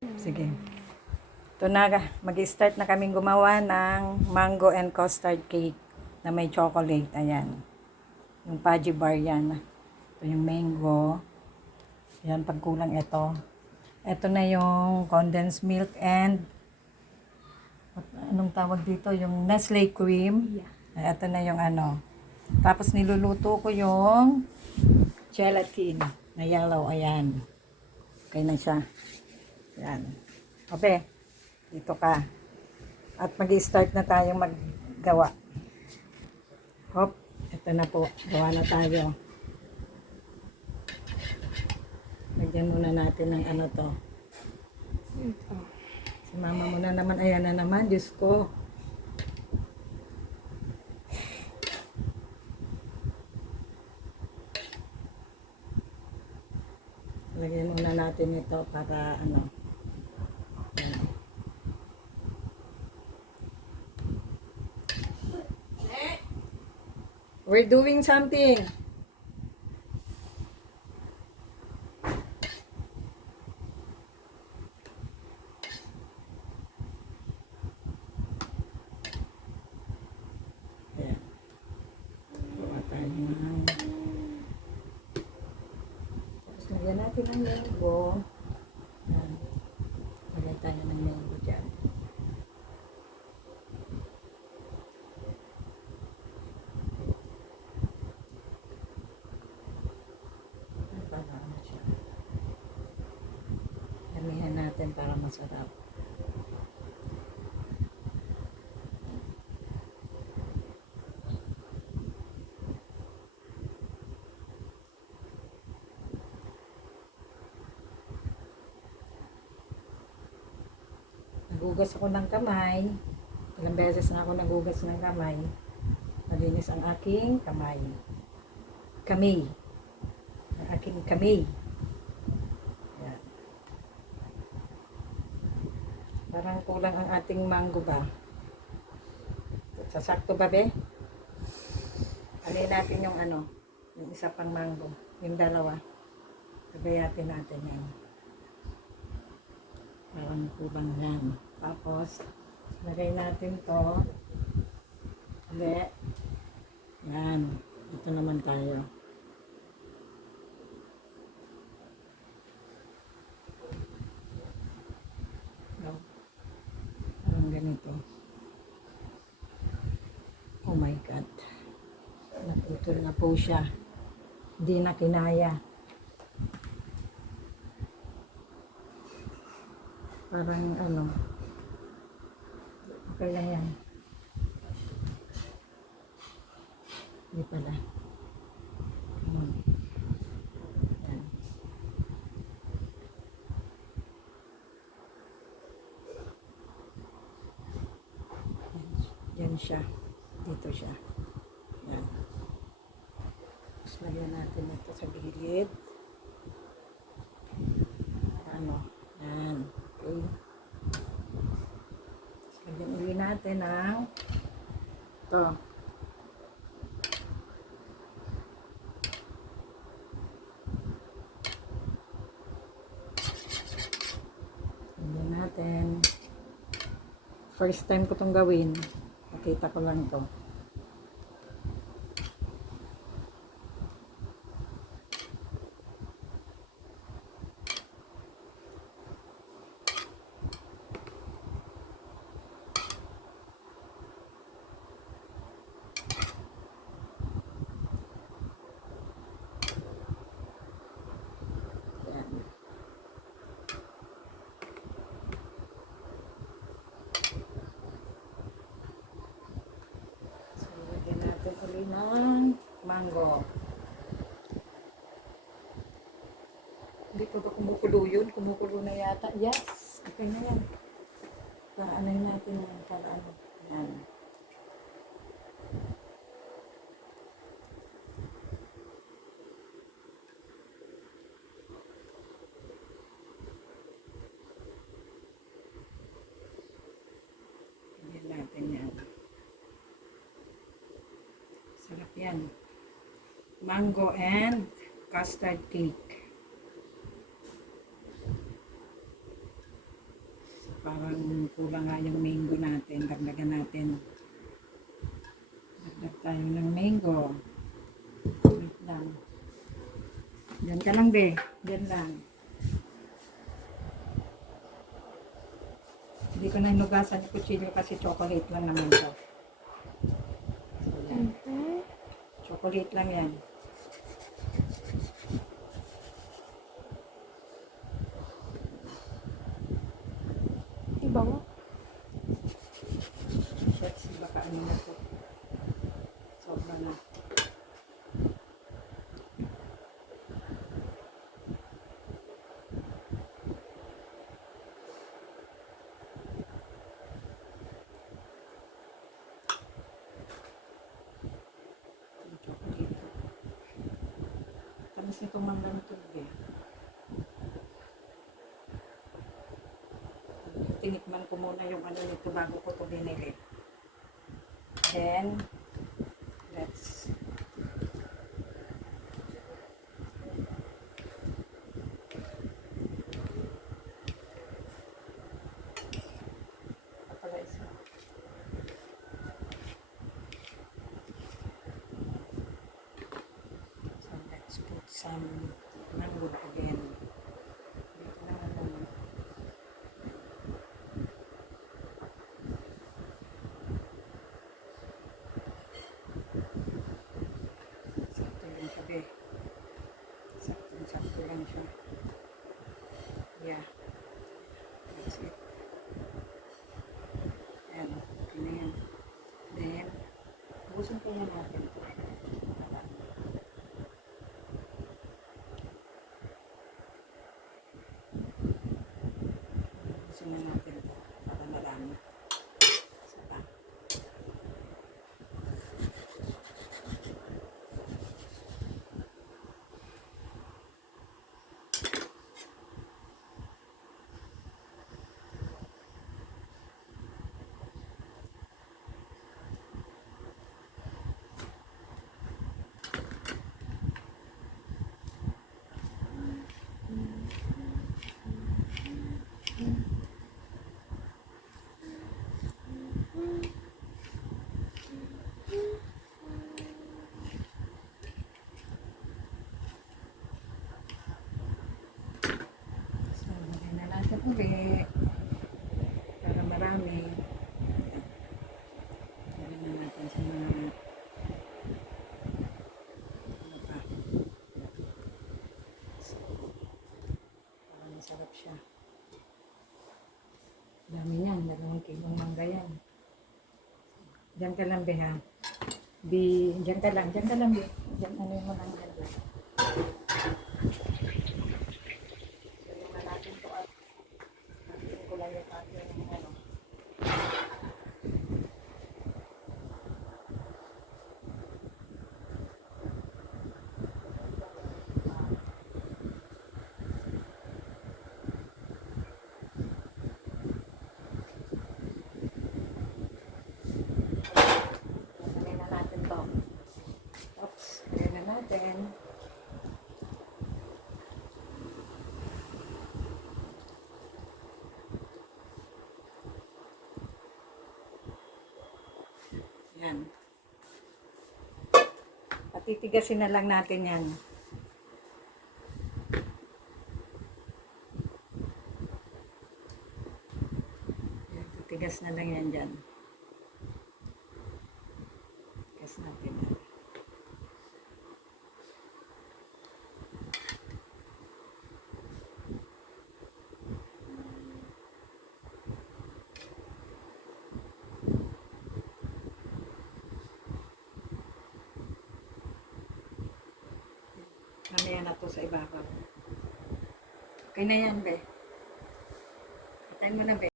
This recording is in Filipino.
Sige. Ito na, mag-start na kaming gumawa ng mango and custard cake na may chocolate. Ayan. Yung fudgy bar yan. Ito yung mango. Ayan, pagkulang ito. Ito na yung condensed milk and anong tawag dito? Yung Nestle cream. Ito na yung ano. Tapos niluluto ko yung gelatin na yellow. Ayan. Okay na siya. Ayan. Okay. Dito ka. At mag-start na tayong maggawa. Hop. Ito na po. Gawa na tayo. Lagyan muna natin ng ano to. Si mama mo na naman. Ayan na naman. Diyos ko. Lagyan muna natin ito para ano. Ayan. We're doing something. Ayan. Gawa tayo ng... Tapos lagyan natin ng mango. Ayan. Lagyan tayo ng mango dyan. Para ano siya. Damihan natin para masarap. Nagugas ako ng kamay. Ilang beses na ako nagugas ng kamay. Malinis ang aking kamay. Kamay. Ang aking kamay. Yan. Parang kulang ang ating mango ba? Sasakto ba, be? Alin natin yung ano, yung isa pang mango. Yung dalawa. Kagayatin natin yan. Parang kubang yan. Tapos, lagay natin to. Uli. Yan. Ito naman tayo. No. Parang ganito. Oh my God. Naputol na po siya. Hindi na kinaya. Parang ano. Okay lang yan. Hindi pala. Yan. Yan siya. Dito siya. Yan. Tapos lagyan natin ito sa gilid. Ano? Yan. Okay. Tapos lagyan uli natin ng ito. Lagyan natin. First time ko itong gawin. Nakita ko lang ito. Yan. So, lagyan natin ulit ng mango. Hindi pa ba kumukulo yun? Kumukulo na yata. Yes! Okay na yan. Paanay natin yan. Para ano. Yan. Lagyan natin yan. Sarap yan. Mango and custard cake. Parang kulang nga yung mango natin. Dagdagan natin. Dagdag tayo ng mango. Wait lang. Diyan ka lang, be. Diyan lang. Hindi ko na hinugasan yung kutsilyo kasi chocolate lang naman to. So, yan. Chocolate lang yan. Iba mo? Shucks, baka ano na to. Sobra na. Chocolate. Tamis nitong manglantog eh. Tinikman ko muna yung ano nito bago ko ito binili. Then, let's pala isa. So, let's put some mango again. Dito na naman. Sakto lang siya, be. Sakto lang siya. Yeah. That's it. Ayan. Okay na yan. Then, ubusin ko na natin ito. Ubusin na natin ito. Para marami. Saka. So, lagyan na natin ulit. Para marami. Lagyan na natin sa mga ano pa. So, parang masarap siya. Dami niyan. 2 kilong mangga yan. Diyan ka lang, be, ha? Diyan ka lang, be. Diyan, ano mo lang dyan, be. Lagyan na natin to at natin ko lang yung ating ano. Lagyan na natin to. Oops, lagyan na natin. Yan. Patitigasin na lang natin yan. Yan, titigas na lang yan dyan. Tigas natin yan. Mamaya na to sa ibabaw. Okay na yan, be. Patayin mo na, be.